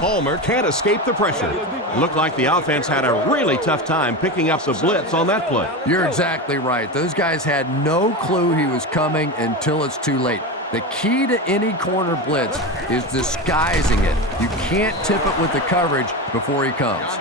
Palmer can't escape the pressure. It looked like the offense had a really tough time picking up the blitz on that play. You're exactly right. Those guys had no clue he was coming until it's too late. The key to any corner blitz is disguising it. You can't tip it with the coverage before he comes.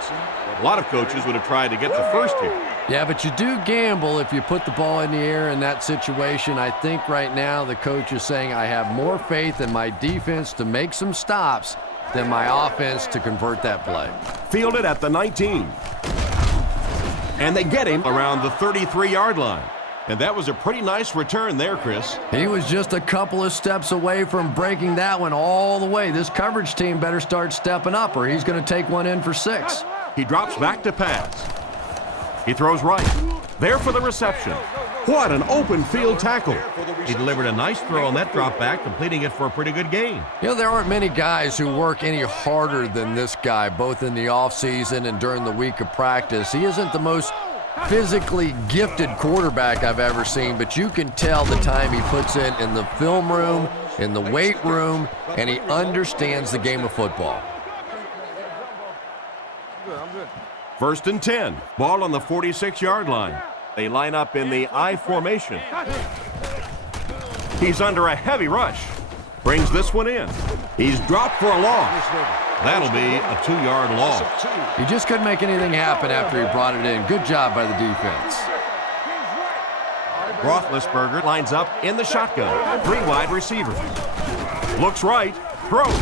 A lot of coaches would have tried to get the first here. Yeah, but you do gamble if you put the ball in the air in that situation. I think right now the coach is saying, I have more faith in my defense to make some stops than my offense to convert that play. Fielded at the 19. And they get him around the 33-yard line. And that was a pretty nice return there, Chris. He was just a couple of steps away from breaking that one all the way. This coverage team better start stepping up or he's going to take one in for 6. He drops back to pass. He throws right. There for the reception. What an open field tackle. He delivered a nice throw on that drop back, completing it for a pretty good gain. You know, there aren't many guys who work any harder than this guy, both in the offseason and during the week of practice. He isn't the most physically gifted quarterback I've ever seen, but you can tell the time he puts in the film room, in the weight room, and he understands the game of football. First and 10. Ball on the 46-yard line. They line up in the I formation. He's under a heavy rush. Brings this one in. He's dropped for a loss. That'll be a 2-yard loss. He just couldn't make anything happen after he brought it in. Good job by the defense. Roethlisberger lines up in the shotgun. 3 wide receivers. Looks right. Throws.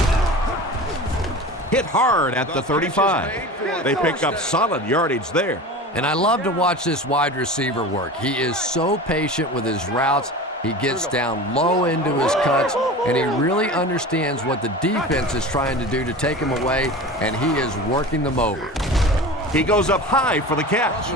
Hit hard at the 35. They pick up solid yardage there. And I love to watch this wide receiver work. He is so patient with his routes. He gets down low into his cuts, and he really understands what the defense is trying to do to take him away, and he is working them over. He goes up high for the catch.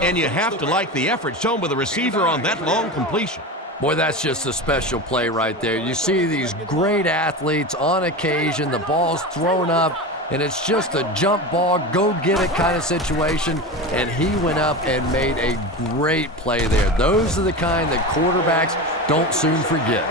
And you have to like the effort shown by the receiver on that long completion. Boy, that's just a special play right there. You see these great athletes on occasion, the ball's thrown up, and it's just a jump ball, go get it kind of situation, and he went up and made a great play there. Those are the kind that quarterbacks don't soon forget.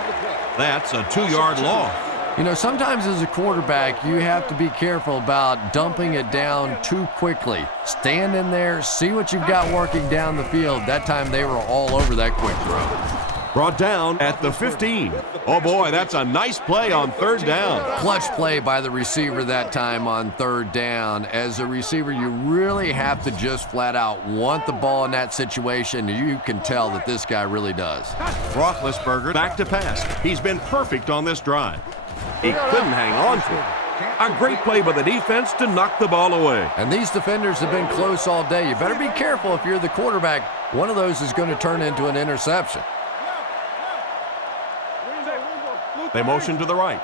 That's a 2-yard loss. You know, sometimes as a quarterback, you have to be careful about dumping it down too quickly. Stand in there, see what you've got working down the field. That time they were all over that quick throw. Brought down at the 15. Oh boy, that's a nice play on 3rd down. Clutch play by the receiver that time on 3rd down. As a receiver, you really have to just flat out want the ball in that situation. You can tell that this guy really does. Roethlisberger back to pass. He's been perfect on this drive. He couldn't hang on to it. A great play by the defense to knock the ball away. And these defenders have been close all day. You better be careful if you're the quarterback. One of those is going to turn into an interception. They motion to the right.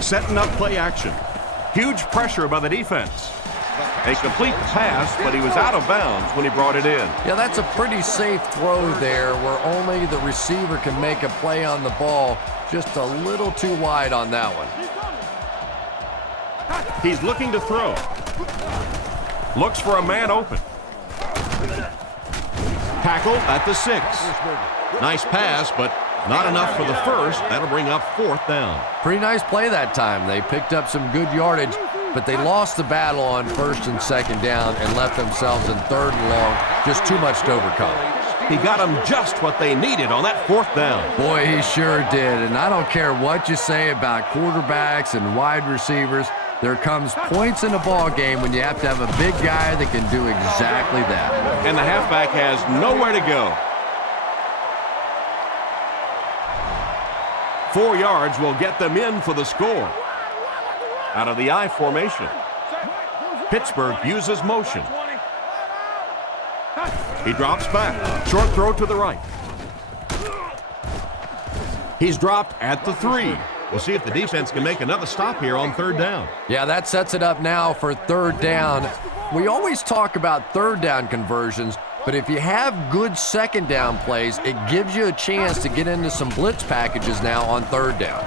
Setting up play action. Huge pressure by the defense. They complete the pass, but he was out of bounds when he brought it in. Yeah, that's a pretty safe throw there where only the receiver can make a play on the ball. Just a little too wide on that one. He's looking to throw. Looks for a man open. Tackle at the 6. Nice pass, but not enough for the first. That'll bring up 4th down. Pretty nice play that time. They picked up some good yardage, but they lost the battle on 1st and 2nd down and left themselves in 3rd and long. Just too much to overcome. He got them just what they needed on that 4th down. Boy, he sure did. And I don't care what you say about quarterbacks and wide receivers. There comes points in a ball game when you have to have a big guy that can do exactly that. And the halfback has nowhere to go. 4 yards will get them in for the score. Out of the I formation. Pittsburgh uses motion. He drops back. Short throw to the right. He's dropped at the 3. We'll see if the defense can make another stop here on 3rd down. Yeah, that sets it up now for 3rd down. We always talk about 3rd down conversions, but if you have good 2nd down plays, it gives you a chance to get into some blitz packages now on 3rd down.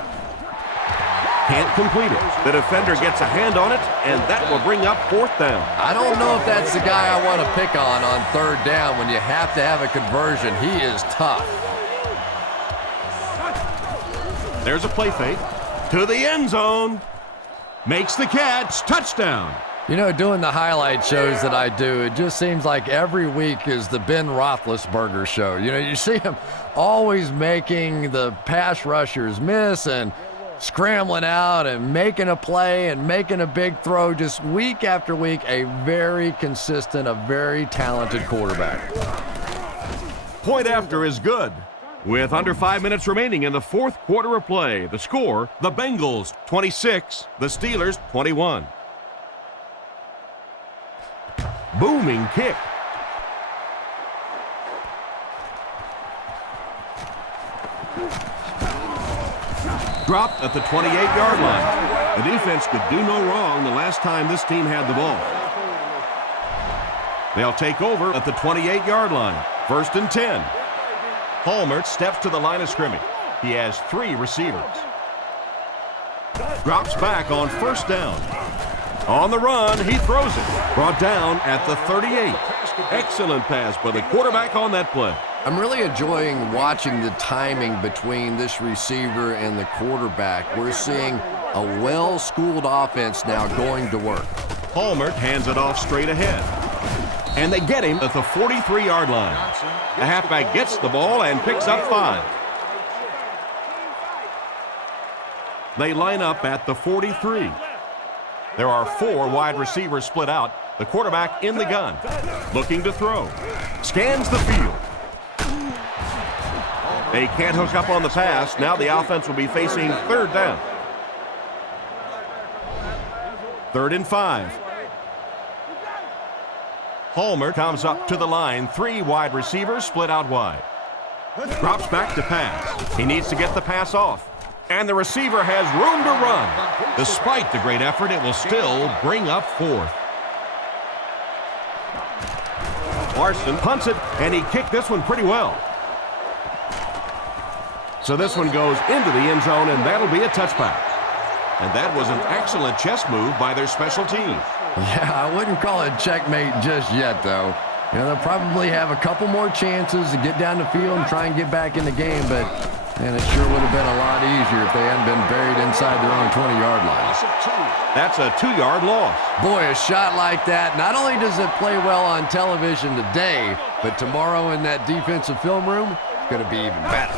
Can't complete it. The defender gets a hand on it, and that will bring up 4th down. I don't know if that's the guy I want to pick on 3rd down when you have to have a conversion. He is tough. There's a play fake to the end zone. Makes the catch. Touchdown. You know, doing the highlight shows that I do, it just seems like every week is the Ben Roethlisberger show. You know, you see him always making the pass rushers miss and scrambling out and making a play and making a big throw just week after week. A very consistent, a very talented quarterback. Point after is good. With under 5 minutes remaining in the 4th quarter of play, the score, the Bengals 26, the Steelers 21. Booming kick. Dropped at the 28-yard line. The defense could do no wrong the last time this team had the ball. They'll take over at the 28-yard line. 1st and 10. Palmer steps to the line of scrimmage. He has 3 receivers. Drops back on 1st down. On the run, he throws it. Brought down at the 38. Excellent pass by the quarterback on that play. I'm really enjoying watching the timing between this receiver and the quarterback. We're seeing a well-schooled offense now going to work. Palmer hands it off straight ahead. And they get him at the 43-yard line. The halfback gets the ball and picks up 5. They line up at the 43. There are 4 wide receivers split out. The quarterback in the gun, looking to throw. Scans the field. They can't hook up on the pass. Now the offense will be facing 3rd down. 3rd and 5. Palmer comes up to the line. 3 wide receivers split out wide. Drops back to pass. He needs to get the pass off. And the receiver has room to run. Despite the great effort, it will still bring up 4th. Larson punts it, and he kicked this one pretty well. So this one goes into the end zone, and that'll be a touchback. And that was an excellent chess move by their special teams. Yeah, I wouldn't call it checkmate just yet, though. You know, they'll probably have a couple more chances to get down the field and try and get back in the game, but man, it sure would have been a lot easier if they hadn't been buried inside their own 20-yard line. That's a 2-yard loss. Boy, a shot like that, not only does it play well on television today, but tomorrow in that defensive film room, it's going to be even better.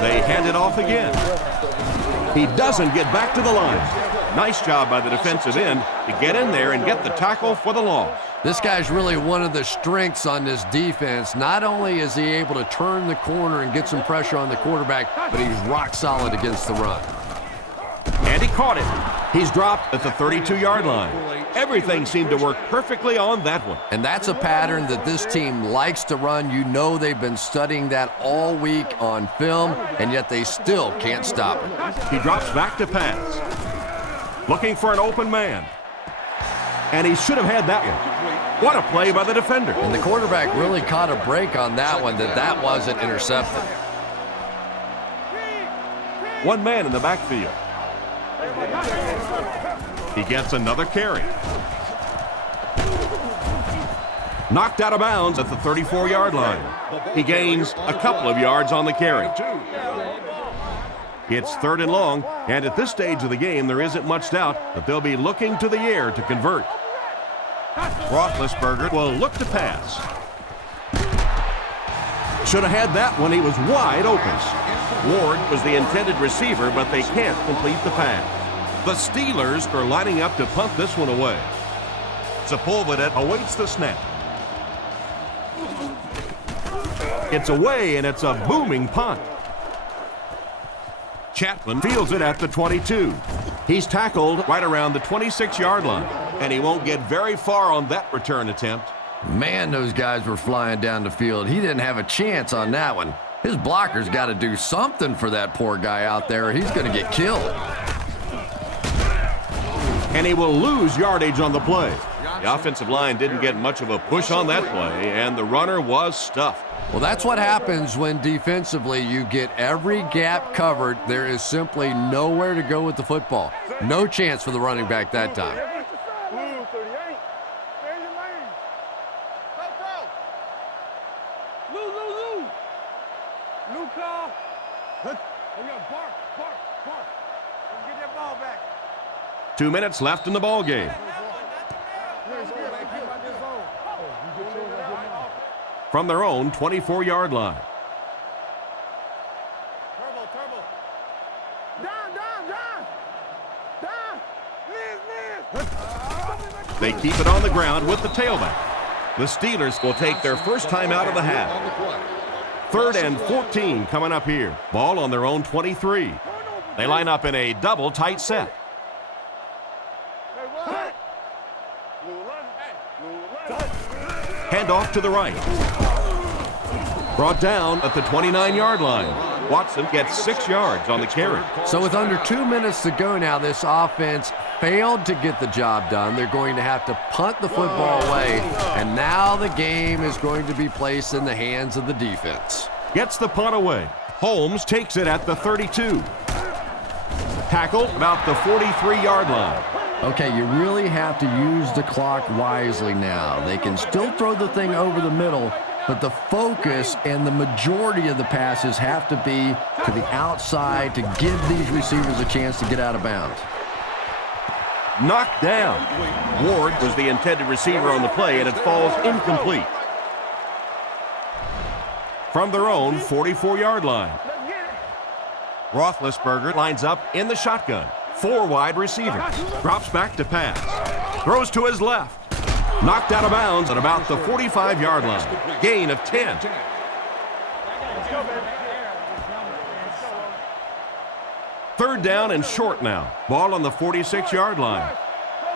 They hand it off again. He doesn't get back to the line. Nice job by the defensive end to get in there and get the tackle for the loss. This guy's really one of the strengths on this defense. Not only is he able to turn the corner and get some pressure on the quarterback, but he's rock solid against the run. And he caught it. He's dropped at the 32-yard line. Everything seemed to work perfectly on that one. And that's a pattern that this team likes to run. You know they've been studying that all week on film, and yet they still can't stop it. He drops back to pass. Looking for an open man. And he should have had that one. What a play by the defender. And the quarterback really caught a break on that one, that wasn't intercepted. 1 man in the backfield. He gets another carry. Knocked out of bounds at the 34-yard line. He gains a couple of yards on the carry. It's 3rd and long, and at this stage of the game, there isn't much doubt that they'll be looking to the air to convert. Roethlisberger will look to pass. Should have had that when he was wide open. Ward was the intended receiver, but they can't complete the pass. The Steelers are lining up to punt this one away. Sepulveda awaits the snap. It's away, and it's a booming punt. Chapman fields it at the 22. He's tackled right around the 26-yard line, and he won't get very far on that return attempt. Man, those guys were flying down the field. He didn't have a chance on that one. His blocker's got to do something for that poor guy out there, or he's going to get killed. And he will lose yardage on the play. The offensive line didn't get much of a push on that play, and the runner was stuffed. Well, that's what happens when defensively you get every gap covered. There is simply nowhere to go with the football. No chance for the running back that time. Get that ball back. 2 minutes left in the ball game. From their own 24-yard line. Turbo. Down. They keep it on the ground with the tailback. The Steelers will take their first time out of the half. 3rd and 14 coming up here. Ball on their own 23. They line up in a double tight set. Hand off to the right. Brought down at the 29-yard line. Watson gets 6 yards on the carry. So with under 2 minutes to go now, this offense failed to get the job done. They're going to have to punt the football away, and now the game is going to be placed in the hands of the defense. Gets the punt away. Holmes takes it at the 32. Tackle about the 43-yard line. Okay, you really have to use the clock wisely now. They can still throw the thing over the middle, but the focus and the majority of the passes have to be to the outside to give these receivers a chance to get out of bounds. Knocked down. Ward was the intended receiver on the play, and it falls incomplete. From their own 44-yard line. Roethlisberger lines up in the shotgun. 4 wide receivers. Drops back to pass. Throws to his left. Knocked out of bounds at about the 45-yard line. Gain of 10. Third down and short now. Ball on the 46-yard line.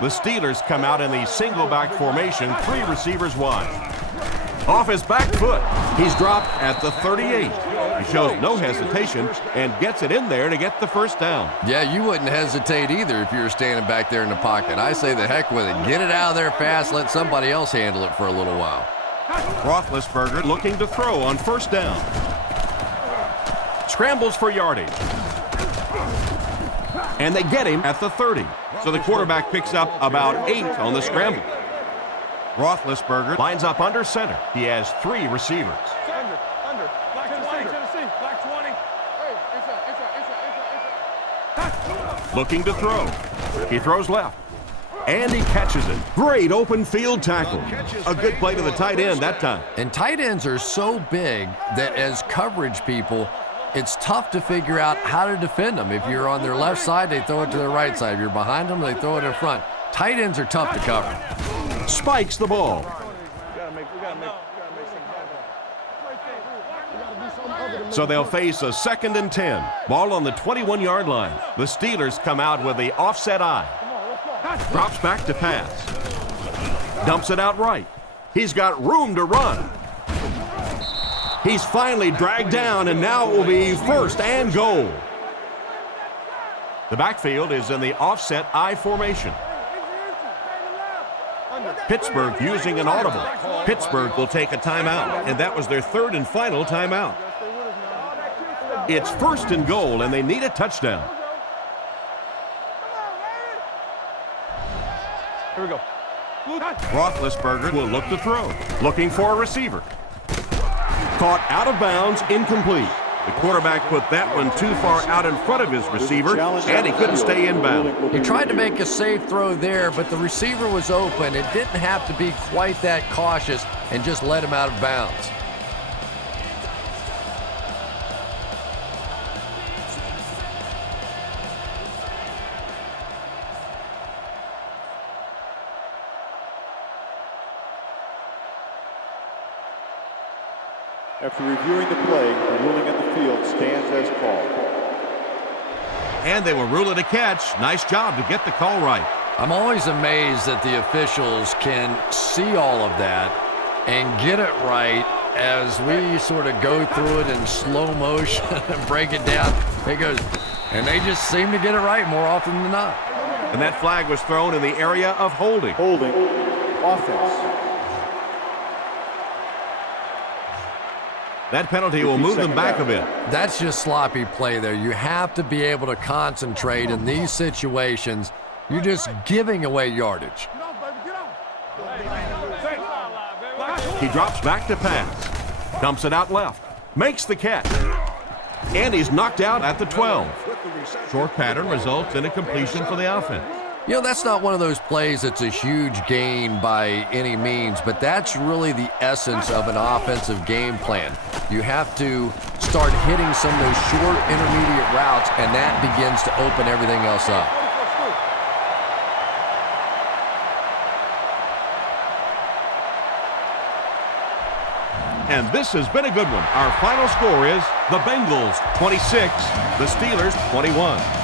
The Steelers come out in the single back formation, 3 receivers wide. Off his back foot. He's dropped at the 38. He shows no hesitation and gets it in there to get the first down. Yeah, you wouldn't hesitate either if you were standing back there in the pocket. I say the heck with it. Get it out of there fast. Let somebody else handle it for a little while. Roethlisberger looking to throw on first down. Scrambles for yardage. And they get him at the 30. So the quarterback picks up about 8 on the scramble. Roethlisberger lines up under center. He has 3 receivers. Under. Black 20, Tennessee. Black 20. Hey, inside. Looking to throw. He throws left. And he catches it. Great open field tackle. A good play to the tight end that time. And tight ends are so big that as coverage people, it's tough to figure out how to defend them. If you're on their left side, they throw it to their right side. If you're behind them, they throw it in front. Tight ends are tough to cover. Spikes the ball. So they'll face a 2nd and 10. Ball on the 21-yard line. The Steelers come out with the offset eye. Drops back to pass. Dumps it out right. He's got room to run. He's finally dragged down, and now it will be 1st and goal. The backfield is in the offset I formation. Pittsburgh using an audible. Pittsburgh will take a timeout, and that was their 3rd and final timeout. It's 1st and goal, and they need a touchdown. Here we go. Roethlisberger will look to throw. Looking for a receiver. Caught out of bounds, incomplete. The quarterback put that one too far out in front of his receiver, and he couldn't stay inbound. He tried to make a safe throw there, but the receiver was open. It didn't have to be quite that cautious and just let him out of bounds. After reviewing the play, the ruling on the field stands as called. And they will rule it a catch. Nice job to get the call right. I'm always amazed that the officials can see all of that and get it right as we sort of go through it in slow motion and break it down. It goes, and they just seem to get it right more often than not. And that flag was thrown in the area of holding. Holding. Offense. That penalty will move them back a bit. That's just sloppy play there. You have to be able to concentrate in these situations. You're just giving away yardage. He drops back to pass. Dumps it out left. Makes the catch. And he's knocked out at the 12. Short pattern results in a completion for the offense. You know, that's not one of those plays that's a huge gain by any means, but that's really the essence of an offensive game plan. You have to start hitting some of those short intermediate routes, and that begins to open everything else up. And this has been a good one. Our final score is the Bengals 26, the Steelers 21.